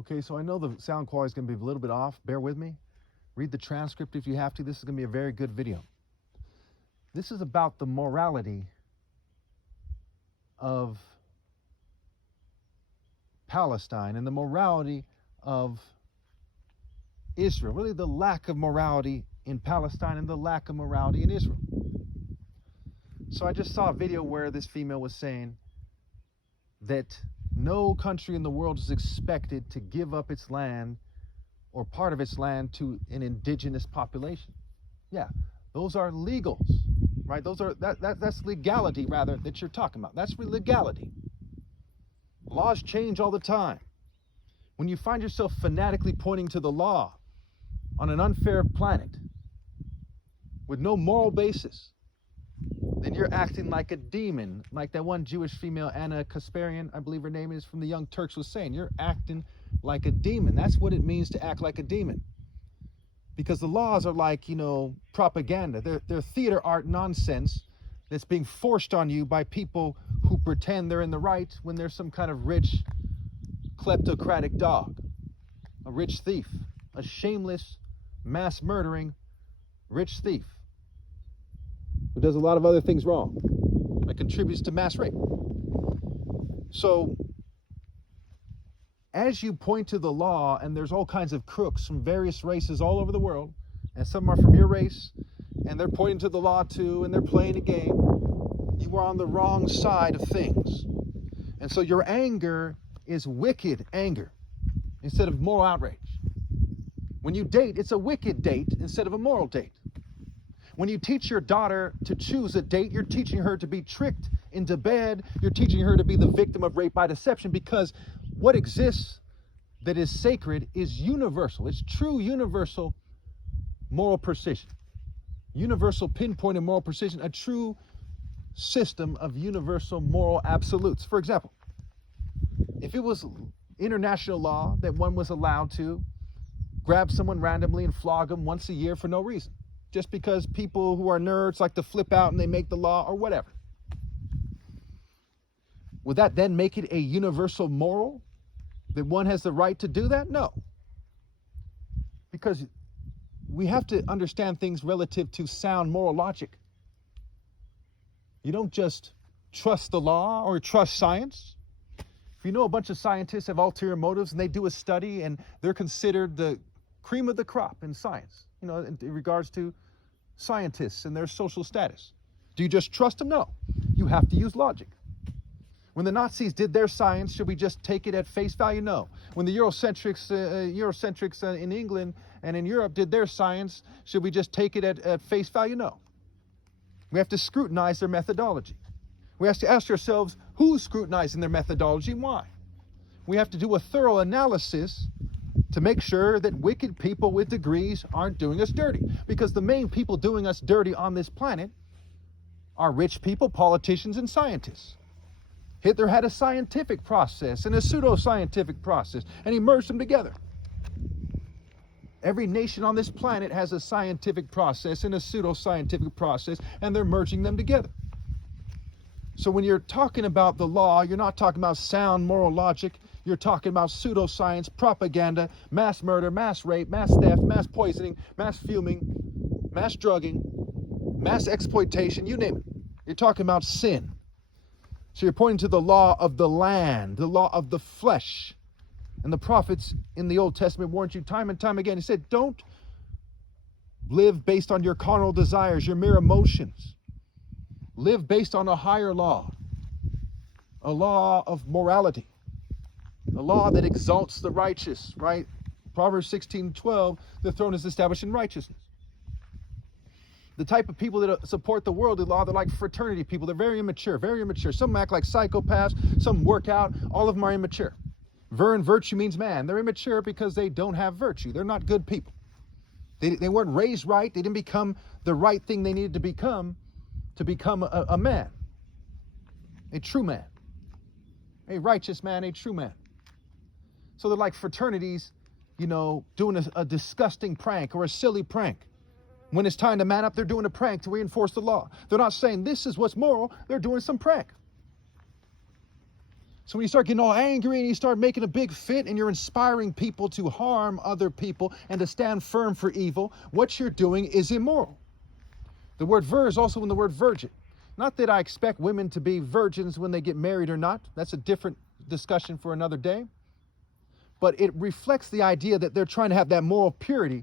Okay, so I know the sound quality is going to be a little bit off. Bear with me. Read the transcript if you have to. This is going to be a very good video. This is about the morality of Palestine and the morality of Israel. Really the lack of morality in Palestine and the lack of morality in Israel. So I just saw a video where this female was saying that no country in the world is expected to give up its land or part of its land to an indigenous population. Yeah, those are legals, right? That's legality, rather, that you're talking about. That's legality. Laws change all the time. When you find yourself fanatically pointing to the law on an unfair planet with no moral basis, then you're acting like a demon, like that one Jewish female, Anna Kasparian, I believe her name is, from the Young Turks was saying. You're acting like a demon. That's what it means to act like a demon. Because the laws are like, propaganda. They're theater art nonsense that's being forced on you by people who pretend they're in the right when they're some kind of rich, kleptocratic dog, a rich thief, a shameless, mass murdering, rich thief who does a lot of other things wrong that contributes to mass rape. So as you point to the law, and there's all kinds of crooks from various races all over the world, and some are from your race, and they're pointing to the law too, and they're playing a game, you are on the wrong side of things. And so your anger is wicked anger instead of moral outrage. When you date, it's a wicked date instead of a moral date. When you teach your daughter to choose a date, you're teaching her to be tricked into bed. You're teaching her to be the victim of rape by deception, because what exists that is sacred is universal. It's true universal moral precision. Universal pinpointed moral precision, a true system of universal moral absolutes. For example, if it was international law that one was allowed to grab someone randomly and flog them once a year for no reason, just because people who are nerds like to flip out and they make the law or whatever, would that then make it a universal moral that one has the right to do that? No. Because we have to understand things relative to sound moral logic. You don't just trust the law or trust science. If you know a bunch of scientists have ulterior motives and they do a study and they're considered the cream of the crop in science, in regards to scientists and their social status, do you just trust them? No. You have to use logic. When the Nazis did their science, should we just take it at face value? No. When the Eurocentrics in England and in Europe did their science, should we just take it at face value? No. We have to scrutinize their methodology. We have to ask ourselves, who's scrutinizing their methodology and why? We have to do a thorough analysis to make sure that wicked people with degrees aren't doing us dirty. Because the main people doing us dirty on this planet are rich people, politicians, and scientists. Hitler had a scientific process and a pseudo-scientific process, and he merged them together. Every nation on this planet has a scientific process and a pseudo-scientific process, and they're merging them together. So when you're talking about the law, you're not talking about sound moral logic. You're talking about pseudoscience, propaganda, mass murder, mass rape, mass theft, mass poisoning, mass fuming, mass drugging, mass exploitation, you name it. You're talking about sin. So you're pointing to the law of the land, the law of the flesh. And the prophets in the Old Testament warned you time and time again. He said, don't live based on your carnal desires, your mere emotions. Live based on a higher law, a law of morality, a law that exalts the righteous, right? Proverbs 16:12, the throne is established in righteousness. The type of people that support the worldly law, they're like fraternity people. They're very immature, very immature. Some act like psychopaths, some work out. All of them are immature. Ver and virtue means man. They're immature because they don't have virtue. They're not good people. They weren't raised right. They didn't become the right thing they needed to become a man, a true man, a righteous man, a true man. So they're like fraternities, doing a disgusting prank or a silly prank. When it's time to man up, they're doing a prank to reinforce the law. They're not saying this is what's moral. They're doing some prank. So when you start getting all angry and you start making a big fit and you're inspiring people to harm other people and to stand firm for evil, what you're doing is immoral. The word vir is also in the word virgin. Not that I expect women to be virgins when they get married or not. That's a different discussion for another day. But it reflects the idea that they're trying to have that moral purity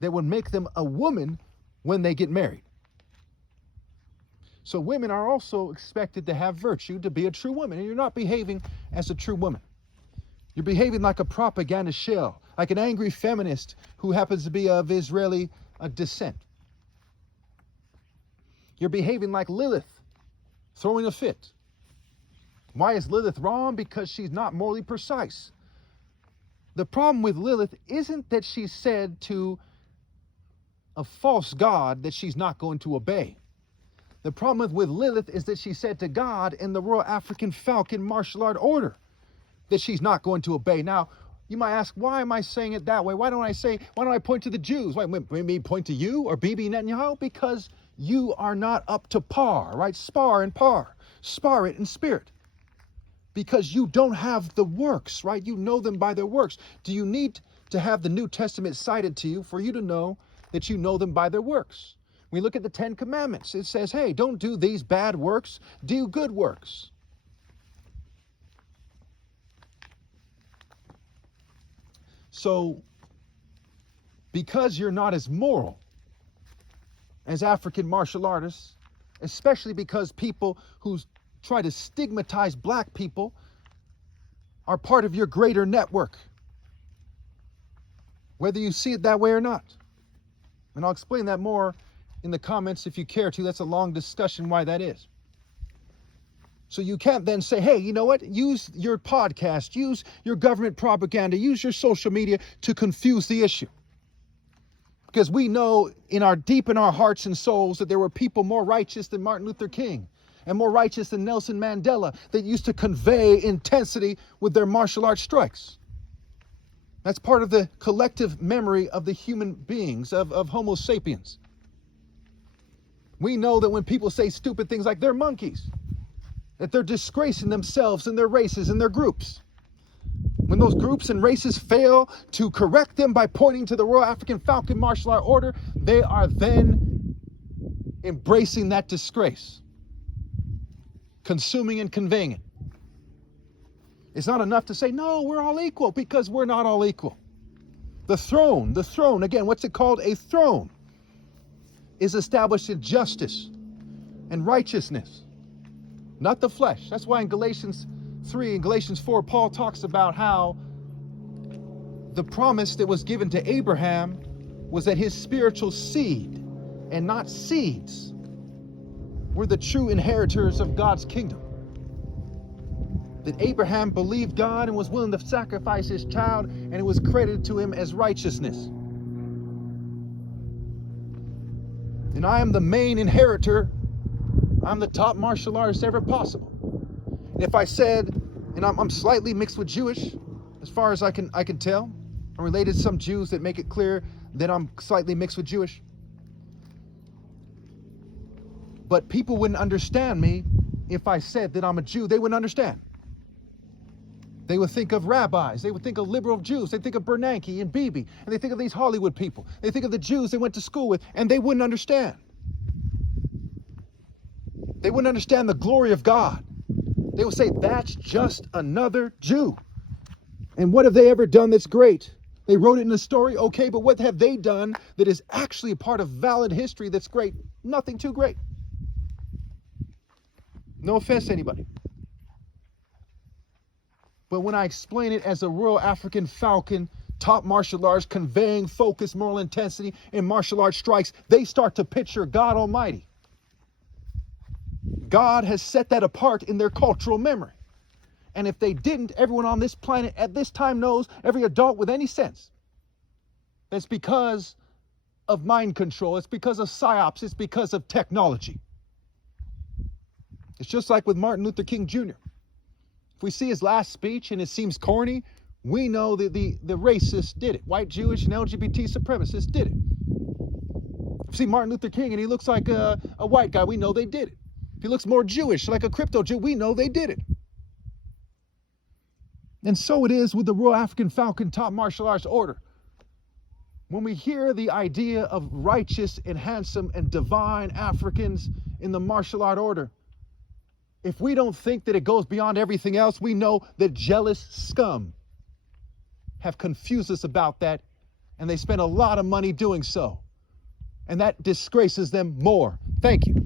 that would make them a woman when they get married. So women are also expected to have virtue to be a true woman. And you're not behaving as a true woman. You're behaving like a propaganda shell, like an angry feminist who happens to be of Israeli descent. You're behaving like Lilith, throwing a fit. Why is Lilith wrong? Because she's not morally precise. The problem with Lilith isn't that she said to a false god that she's not going to obey. The problem with Lilith is that she said to God in the Royal African Falcon martial art order that she's not going to obey. Now, you might ask, why am I saying it that way? Why don't I point to the Jews? Why me point to you or Bibi Netanyahu? Because you are not up to par, right? Spar and par. Spar it in spirit. Because you don't have the works, right? You know them by their works. Do you need to have the New Testament cited to you for you to know that you know them by their works? We look at the 10 Commandments. It says, hey, don't do these bad works, do good works. So, because you're not as moral as African martial artists, especially because people who try to stigmatize black people are part of your greater network, whether you see it that way or not. And I'll explain that more in the comments if you care to. That's a long discussion why that is. So you can't then say, hey, you know what? Use your podcast, use your government propaganda, use your social media to confuse the issue. Because we know deep in our hearts and souls that there were people more righteous than Martin Luther King and more righteous than Nelson Mandela that used to convey intensity with their martial arts strikes. That's part of the collective memory of the human beings, of Homo sapiens. We know that when people say stupid things like they're monkeys, that they're disgracing themselves and their races and their groups. When those groups and races fail to correct them by pointing to the Royal African Falcon martial art order, they are then embracing that disgrace, consuming and conveying it. It's not enough to say, no, we're all equal, because we're not all equal. The throne, again, what's it called? A throne is established in justice and righteousness, not the flesh. That's why in Galatians 3 and Galatians 4, Paul talks about how the promise that was given to Abraham was that his spiritual seed and not seeds were the true inheritors of God's kingdom. That Abraham believed God and was willing to sacrifice his child, and it was credited to him as righteousness. And I am the main inheritor. I'm the top martial artist ever possible. And if I said, and I'm slightly mixed with Jewish, as far as I can tell, I'm related to some Jews that make it clear that I'm slightly mixed with Jewish. But people wouldn't understand me if I said that I'm a Jew. They wouldn't understand. They would think of rabbis. They would think of liberal Jews. They think of Bernanke and Bibi. And they think of these Hollywood people. They think of the Jews they went to school with, and they wouldn't understand. They wouldn't understand the glory of God. They would say, that's just another Jew. And what have they ever done that's great? They wrote it in a story, okay, but what have they done that is actually a part of valid history that's great? Nothing too great. No offense to anybody. But when I explain it as a Royal African Falcon, top martial arts, conveying focus, moral intensity in martial arts strikes, they start to picture God Almighty. God has set that apart in their cultural memory. And if they didn't, everyone on this planet at this time knows, every adult with any sense, it's because of mind control. It's because of psyops. It's because of technology. It's just like with Martin Luther King Jr. If we see his last speech and it seems corny, we know that the racists did it. White, Jewish, and LGBT supremacists did it. If we see Martin Luther King and he looks like a white guy, we know they did it. If he looks more Jewish, like a crypto Jew, we know they did it. And so it is with the Royal African Falcon Top Martial Arts Order. When we hear the idea of righteous and handsome and divine Africans in the martial art order, if we don't think that it goes beyond everything else, we know that jealous scum have confused us about that, and they spend a lot of money doing so. And that disgraces them more. Thank you.